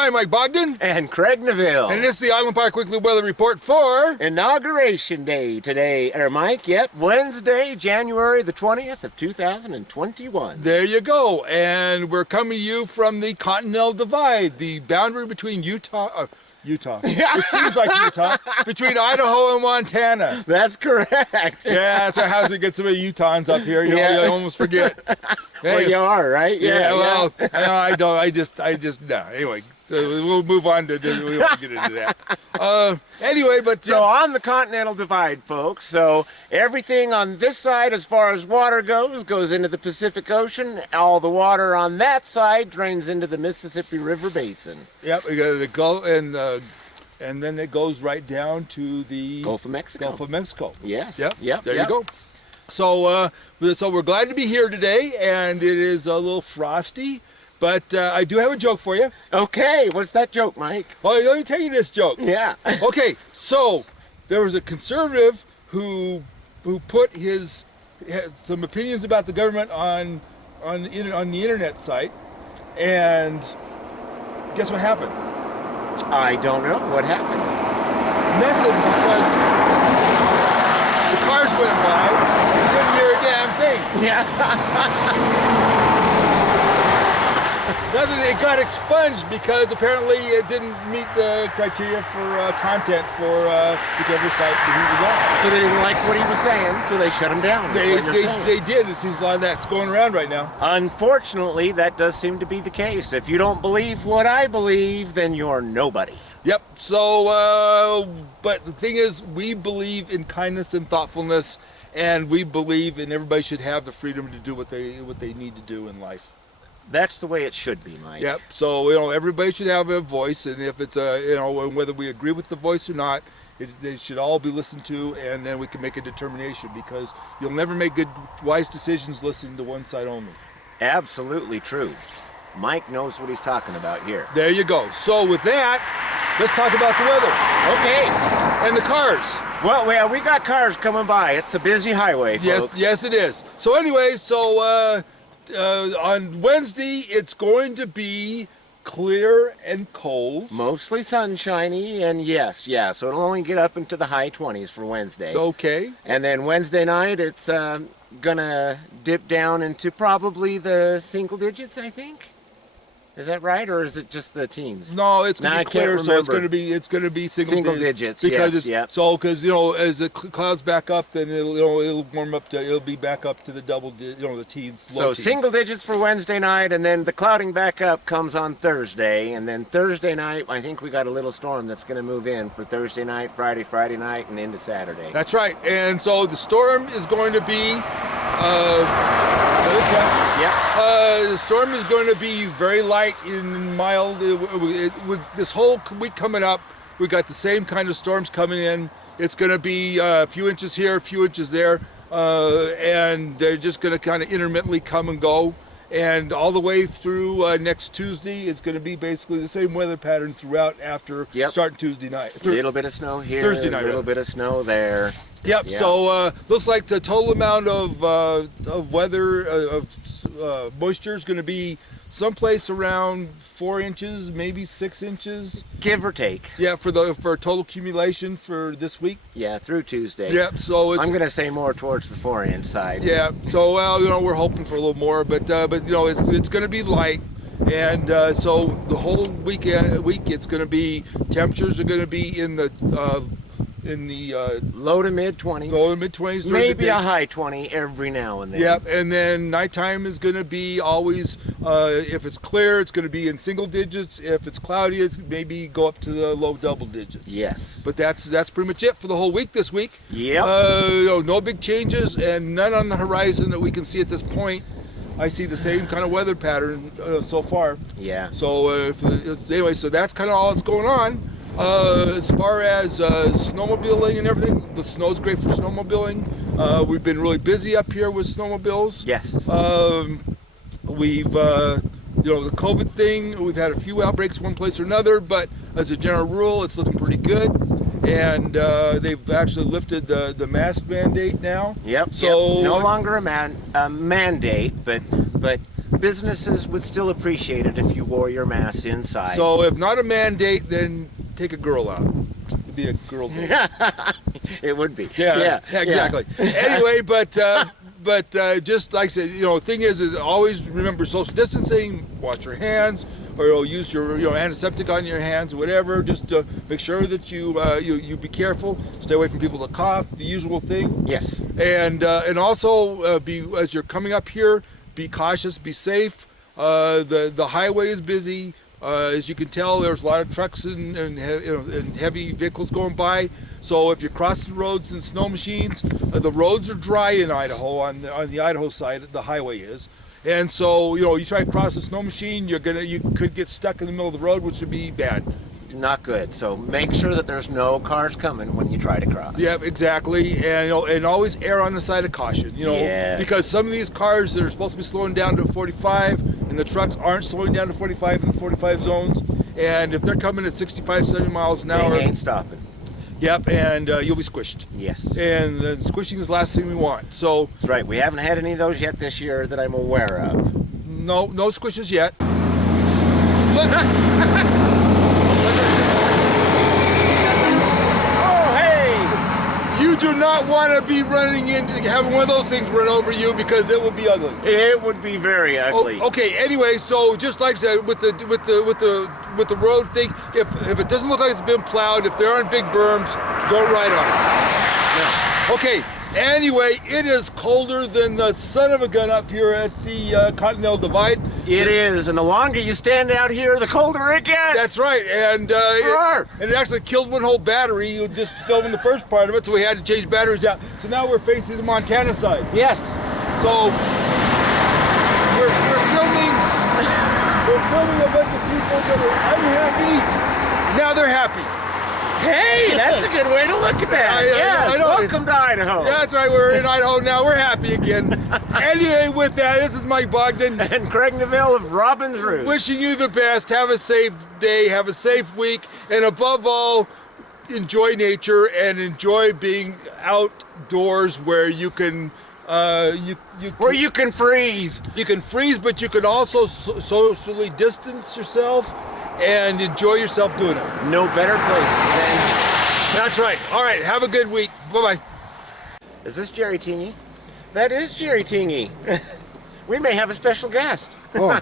Hi, Mike Bogden. And Craig Neville. And this is the Island Park Weekly Weather Report for Inauguration Day today, Mike, yep, Wednesday, January the 20th of 2021. There you go. And we're coming to you from the Continental Divide, the boundary between Utah. It seems like Utah. Between Idaho and Montana. That's correct. Yeah, that's how we get so many Utahns up here. You know, you almost forget. Well, you are, right? Yeah, well, I don't. I just, no. Anyway, so we'll move on to, we won't get into that. Anyway, but. So on the Continental Divide, folks, so everything on this side as far as water goes into the Pacific Ocean. All the water on that side drains into the Mississippi River Basin. Yep, we got to go and then it goes right down to the Gulf of Mexico. Gulf of Mexico. Yes. Yep. There you go. So, so we're glad to be here today, and it is a little frosty, but I do have a joke for you. Okay, what's that joke, Mike? Well, let me tell you this joke. Yeah. Okay, so there was a conservative who put had some opinions about the government on the internet site, and guess what happened? I don't know. What happened? Nothing, because the cars went by. You couldn't hear a damn thing. Yeah. Nothing. It got expunged because apparently it didn't meet the criteria for content for whichever site that he was on. So they didn't like what he was saying, so they shut him down. They did. It seems a lot of that's going around right now. Unfortunately, that does seem to be the case. If you don't believe what I believe, then you're nobody. Yep. So, but the thing is, we believe in kindness and thoughtfulness, and we believe in everybody should have the freedom to do what they need to do in life. That's the way it should be, Mike. Yep. So everybody should have a voice, and if it's whether we agree with the voice or not, they should all be listened to, and then we can make a determination, because you'll never make good, wise decisions listening to one side only. Absolutely true. Mike knows what he's talking about here. There you go. So with that, let's talk about the weather. Okay. And the cars. Well, we got cars coming by. It's a busy highway, folks. Yes, it is. So anyway, on Wednesday, it's going to be clear and cold. Mostly sunshiny, and so it'll only get up into the high 20s for Wednesday. Okay. And then Wednesday night, it's gonna dip down into probably the single digits, I think. Is that right, or is it just the teens? No, it's going to be clear, so it's going to be single digits. Because yes, because as the clouds back up, then it'll warm up to, it'll be back up to the the teens. So teens. Single digits for Wednesday night, and then the clouding back up comes on Thursday, and then Thursday night, I think we got a little storm that's going to move in for Thursday night, Friday night, and into Saturday. That's right, and so the storm is going to be. The storm is going to be very light and mild. With this whole week coming up, we got the same kind of storms coming in. It's going to be a few inches here, a few inches there, and they're just going to kind of intermittently come and go. And all the way through next Tuesday, it's going to be basically the same weather pattern throughout after starting Tuesday night. A little bit of snow here, Thursday night, a little bit of snow there. Yep. So looks like the total amount of weather moisture is going to be someplace around 4 inches, maybe 6 inches, give or take. Yeah, for total accumulation for this week. Yeah, through Tuesday. Yep. So I'm going to say more towards the 4-inch side. Yeah. So we're hoping for a little more, but it's going to be light. And so the whole week it's going to be, temperatures are going to be in the low to mid 20s. Low to mid 20s. Maybe a high 20 every now and then. Yep. And then nighttime is going to be always, if it's clear, it's going to be in single digits. If it's cloudy, it's maybe go up to the low double digits. Yes. But that's pretty much it for the whole week this week. Yep. No big changes, and none on the horizon that we can see at this point. I see the same kind of weather pattern so far. Yeah. So anyway, so that's kind of all that's going on. As far as snowmobiling and everything, the snow's great for snowmobiling. We've been really busy up here with snowmobiles. Yes. We've the COVID thing, we've had a few outbreaks one place or another, but as a general rule, it's looking pretty good. And they've actually lifted the mask mandate now. Yep. So no longer a mandate, but businesses would still appreciate it if you wore your mask inside. So if not a mandate, then take a girl out. It'd be a girl date. It would be. Yeah, exactly. Anyway, but just like I said, thing is always remember social distancing. Wash your hands, or use your antiseptic on your hands, or whatever. Just make sure that you be careful. Stay away from people that cough. The usual thing. Yes. And also be, as you're coming up here, be cautious, be safe. The highway is busy. As you can tell, there's a lot of trucks and heavy vehicles going by. So if you cross the roads and snow machines, the roads are dry in Idaho on the Idaho side. The highway is, and so you try to cross a snow machine, you could get stuck in the middle of the road, which would be bad. Not good. So make sure that there's no cars coming when you try to cross. Yeah, exactly, and and always err on the side of caution. Yes. Because some of these cars that are supposed to be slowing down to 45, and the trucks aren't slowing down to 45 in the 45 zones, and if they're coming at 65, 70 miles an hour, they ain't stopping. Yep, and you'll be squished. Yes. And squishing is the last thing we want. So that's right. We haven't had any of those yet this year that I'm aware of. No squishes yet. Look. You do not want to be running into having one of those things run over you, because it will be ugly. It would be very ugly. Okay. Anyway, so just like I said, with the road thing, if it doesn't look like it's been plowed, if there aren't big berms, don't ride on it. Yeah. Okay. Anyway, it is colder than the son of a gun up here at the Continental Divide. It is, and the longer you stand out here, the colder it gets. That's right, and it actually killed one whole battery. You just filming the first part of it, so we had to change batteries out. So now we're facing the Montana side. Yes. So we're filming a bunch of people that are unhappy. Now they're happy. Hey, that's a good way to look at that. I know. Welcome to Idaho. Yeah, that's right. We're in Idaho now. We're happy again. Anyway, with that, this is Mike Bogden and Craig Neville of Robin's Roost. Wishing you the best. Have a safe day. Have a safe week. And above all, enjoy nature and enjoy being outdoors where you can... where you can freeze. You can freeze, but you can also socially distance yourself and enjoy yourself doing it. No better place than... That's right. All right. Have a good week. Bye-bye. Is this Jerry Tingy? That is Jerry Tingy. We may have a special guest. Oh.